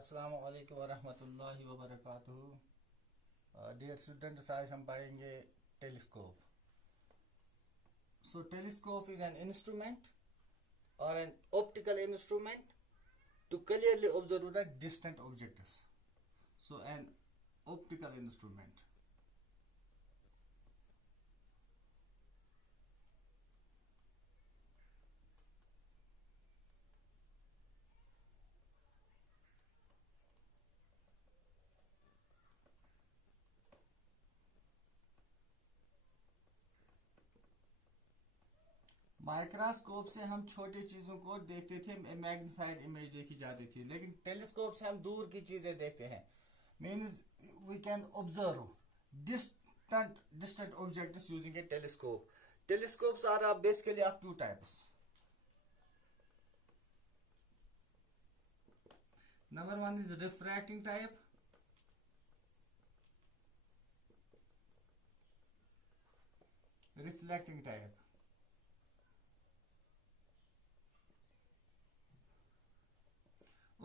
अस्सलाम वालेकुम वरहमतुल्लाहि वबरकातुहू। डियर स्टूडेंट्स, आज हम पढ़ेंगे telescope. So telescope is an instrument or an optical instrument to clearly observe the distant objects. So an optical instrument. Microscope से हम छोटी चीजों को देखते थे, मैग्नीफाइड इमेज देखी जाती थी, लेकिन टेलीस्कोप से हम दूर की चीजें देखते हैं। Means we can observe distant objects using a telescope. Telescopes are basically of two types. Number one is refracting type. Reflecting type.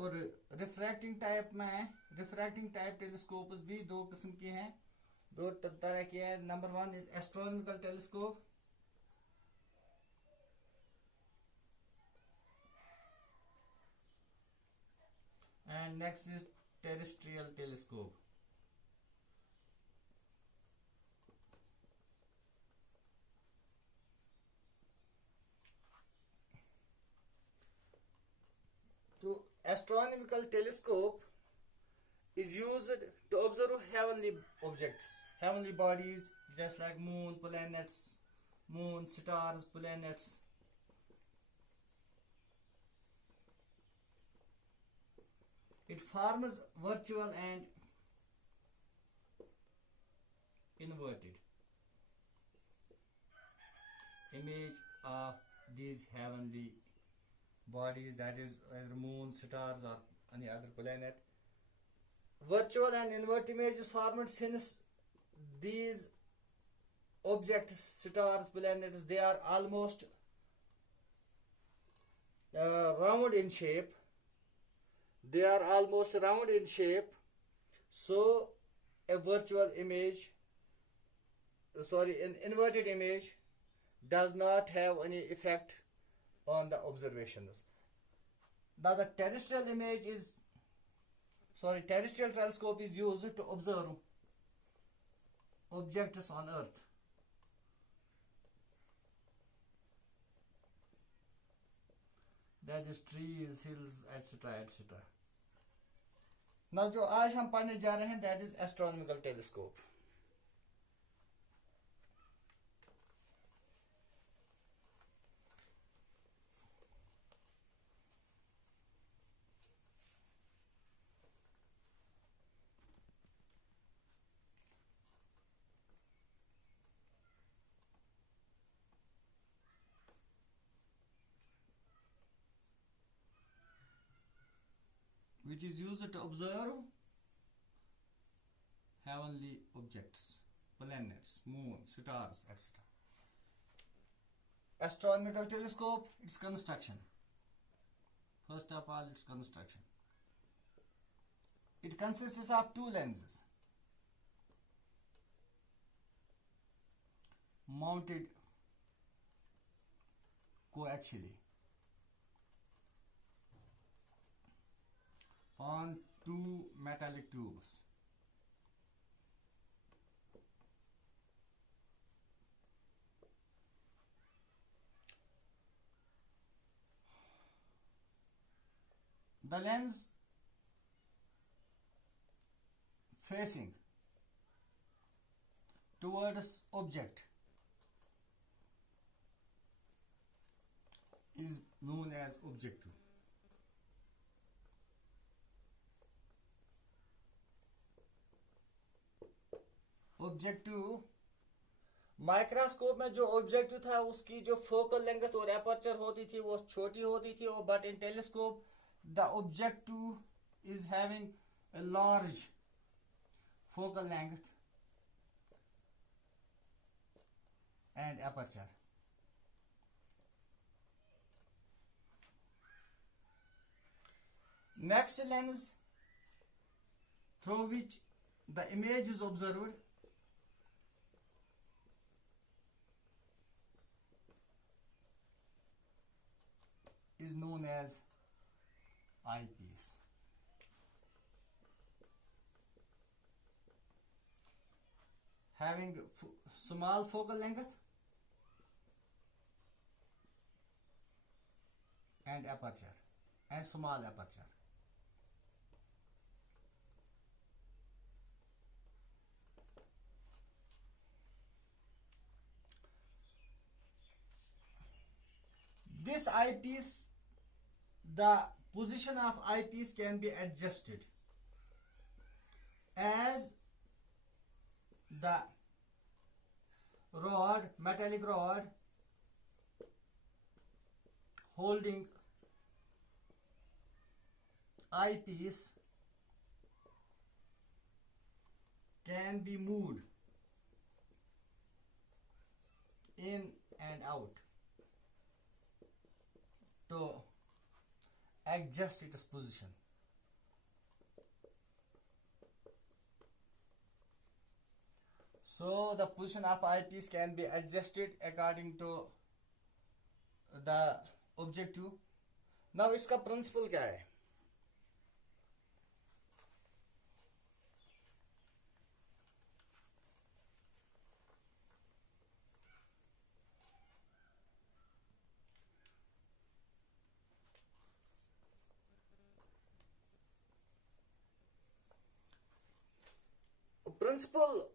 और रिफ्रैक्टिंग टाइप टेलीस्कोप भी दो किस्म के हैं, दो तरह के हैं। Number one is astronomical telescope and next is terrestrial telescope. तो astronomical telescope is used to observe heavenly objects, heavenly bodies, just like moon, stars, planets. It forms virtual and inverted image of these heavenly bodies, that is either moon, stars, or any other planet. Virtual and invert image is formed since these objects, stars, planets, they are almost round in shape. So a virtual image, an inverted image does not have any effect on the observations. Now the terrestrial telescope is used to observe objects on earth. That is trees, hills, etc. etc. Now जो आज हम पढ़ने जा रहे हैं, that is astronomical telescope. Which is used to observe heavenly objects, planets, moon, stars, etc. Astronomical telescope, its construction. First of all, its construction. It consists of two lenses mounted coaxially on two metallic tubes. The lens facing towards object is known as objective. Objective microscope में जो objective था उसकी जो focal length और aperture होती थी वो छोटी होती थी, but in telescope the objective is having a large focal length and aperture. Next lens through which the image is observed is known as eyepiece. Having small focal length and aperture and small aperture. This eyepiece, the position of eyepiece can be adjusted as the rod, metallic rod holding eyepiece can be moved in and out to adjust its position. So the position of eyepiece can be adjusted according to the objective. Now इसका principle क्या है? Principle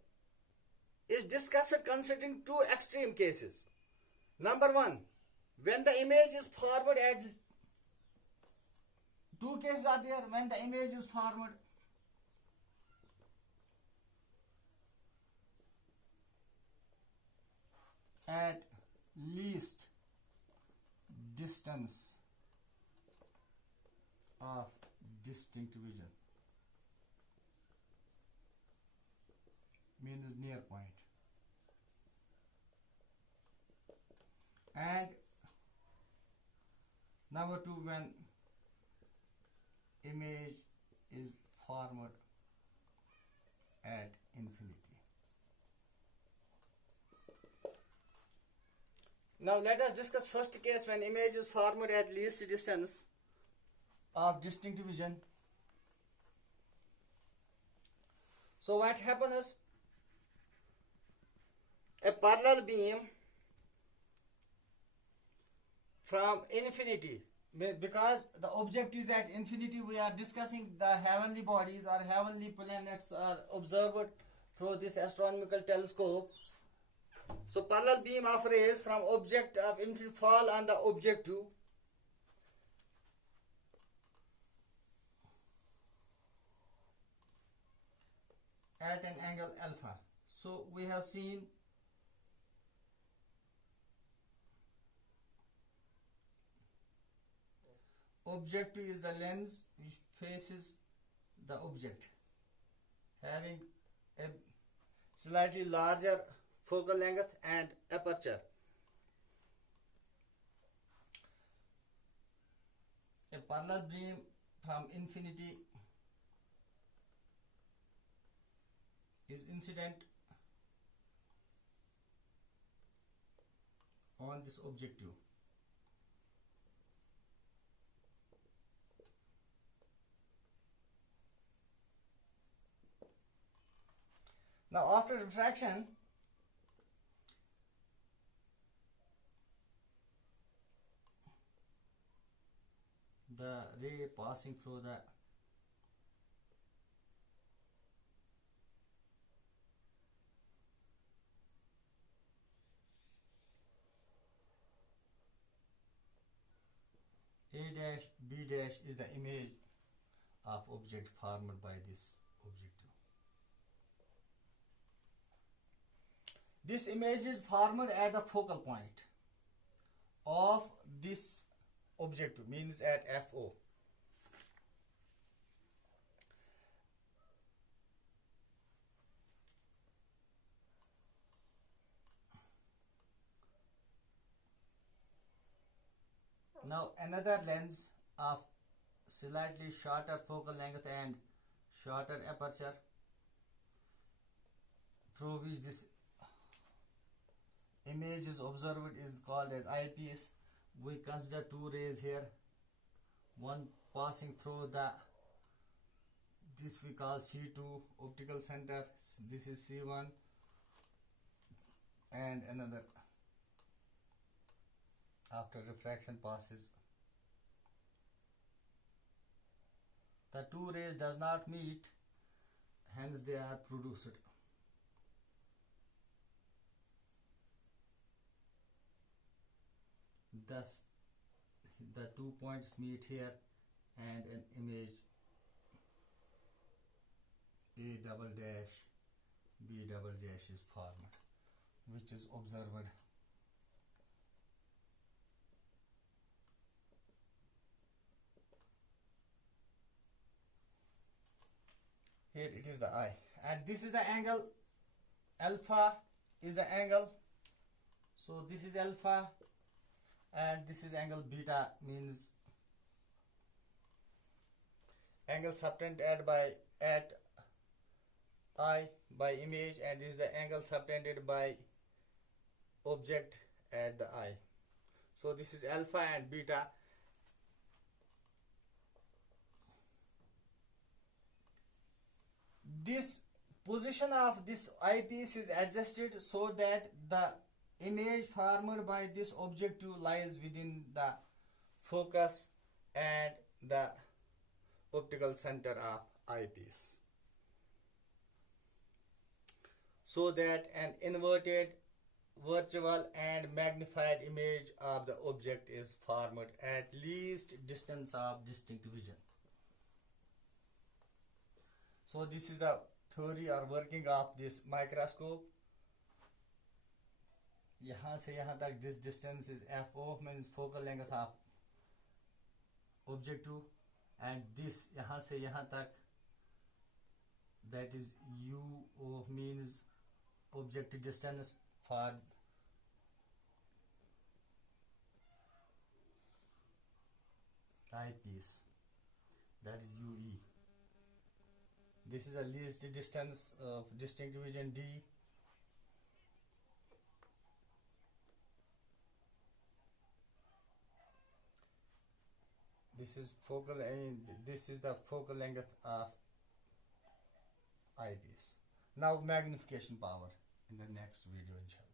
is discussed considering two extreme cases. Number one, when the image is forward at two cases are there when the image is forward at least distance of distinct vision, means near point, and number two, when image is forward at infinity. Now let us discuss first case when image is forward at least distance of distinct vision. So what happens is a parallel beam from infinity, because the object is at infinity, we are discussing the heavenly bodies or heavenly planets are observed through this astronomical telescope. So parallel beam of rays from object of infinity fall on the objective at an angle alpha. So we have seen objective is the lens which faces the object, having a slightly larger focal length and aperture. A parallel beam from infinity is incident on this objective. Now after refraction, the ray passing through the A dash B dash is the image of object formed by this objective. This image is formed at the focal point of this objective, means at FO. Now another lens of slightly shorter focal length and shorter aperture through which this image is observed is called as eyepiece. We consider two rays here, one passing through this we call C2 optical center, this is C1, and another after refraction passes. The two rays does not meet, hence they are produced. Thus the 2 points meet here and an image A double dash B double dash is formed, which is observed. Here it is the eye, and this is the angle. Alpha is the angle, so this is alpha, and this is angle beta, means angle subtended at eye by image, and this is the angle subtended by object at the eye. So this is alpha and beta. This position of this eyepiece is adjusted so that the image formed by this objective lies within the focus and the optical center of eyepiece, so that an inverted, virtual and magnified image of the object is formed at least distance of distinct vision. So this is the theory or working of this microscope. यहाँ से यहाँ तक this distance is FO, means focal length of objective, and this यहाँ से यहाँ तक, that is UO, means objective distance for eyepiece, that is UE. This is the least distance of distinct vision D. This is focal, and this is the focal length of eyepiece. Now magnification power in the next video, inshallah.